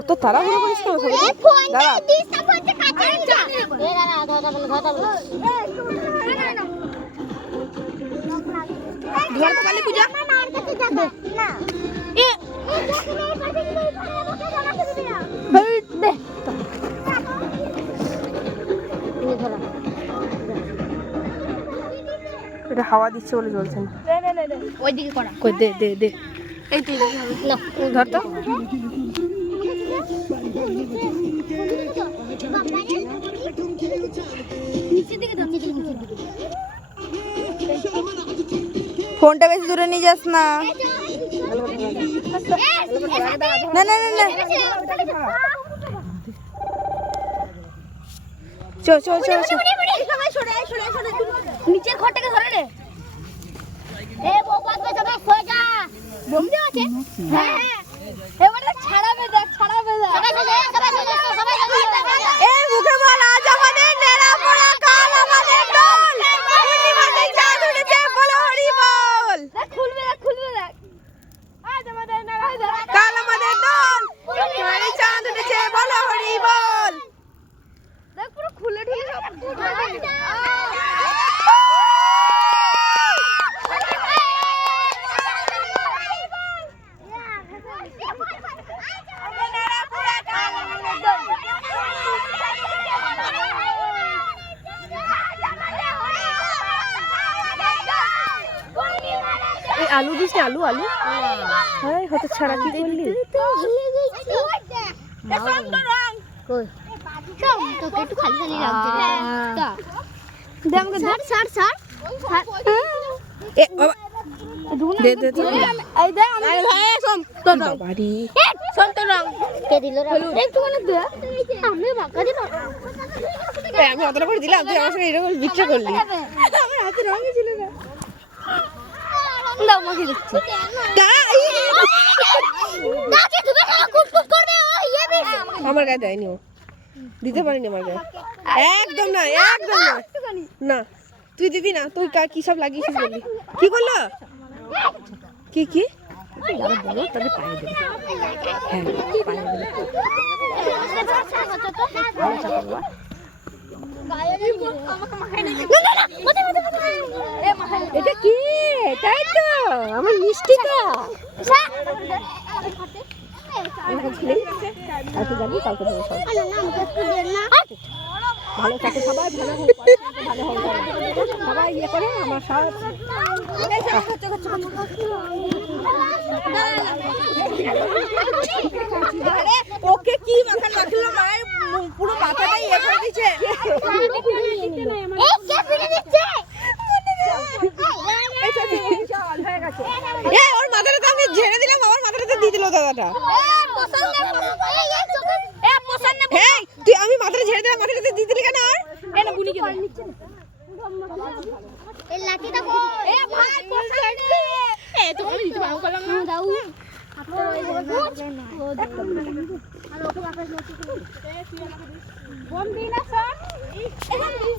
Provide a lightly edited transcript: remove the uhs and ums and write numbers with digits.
অত তাড়াহুড়ো করিস কেন? এটা হাওয়া দিচ্ছে বলে জ্বলছে না। ওইদিকে করা কই দে দে দে এই তুই না ধর তো। ফোনটা বেশি দূরে নিয়ে যাস না। না না না না চো চো চো চো। নিচের ঘরটাকে ধরে রে। এ বকবাস করে সবাই সরে যা। বন্ধু আছে? হ্যাঁ হ্যাঁ। এবারে ছাড়াবে দেখ, ছাড়াবে দেখ। সবাই এ মুখে বল আজ আমাদের নেড়াপড়া, কাল আমাদের দোল। পূর্ণিমাতে চাঁদ উঠেছে, বলো হরি বল। দেখ খুলবে দেখ, খুলবে দেখ। আজ আমাদের নেড়াপড়া, কাল আমাদের দোল। পূর্ণিমাতে চাঁদ উঠেছে, বলো হরি বল। দেখ পুরো খুলে ঠুলে সব ফুটে গেছে। এই আলু দিস না, আলু আলু। হ্যাঁ হয়তো ছাড়া কি করলি? তোকে একটু খালি খালি লাগছে দে আমাকে ধর ছাড় ছাড় এ বাবা দে দে দে। এই দে আমি ভাই শোন তো দাও বাড়ি শোন তো রং কে দিল রে একটু মানে দে আমি বাঁকা দিন আমি অতটা করে দিলাম, তুই আমার সঙ্গে এরকম বিচ্ছা করলি। আমার হাতে রঙই ছিল না। দাও মাকে দিচ্ছি নাচে তুমি না কুটকুট করবে ও ইয়ে বেশি আমার গায়ে দেয়নি, ও দিতে পারিনি আমার গায়ে। একদম না, একদম না। না তুই দিবি না, তুই কি সব লাগিয়েছিস বললি? কি করলো? কি কি বলো তাহলে পায়ে দেবে। হ্যাঁ পায়ে দেবে। এটা কি? তাই তো আমার মিষ্টিটা। ভালো থাকে সবাই, ভালো হোক, ভালো হোক, সবাই ইয়ে করে আমার সব। ওকে কি মাথা মাখলো, মায়ের পুরো মাথাটাই ইয়ে করে দিচ্ছে। ওর মাথাটা আমি ঝেড়ে দিলাম, আমার মাথাটাতে দিয়ে দিল দাদাটা। তুই আমি মাথাটা ঝেড়ে দিলাম, মাথাটাতে দিয়ে দিলি কেন? আর এনে বুনিকে এই লাঠিটা কই এ ভাই পোষাই দে এ তুমি দিতে পারো কলম না দাও আপনার ওই আর ওকে বাপের লটি বম দিনা স্যার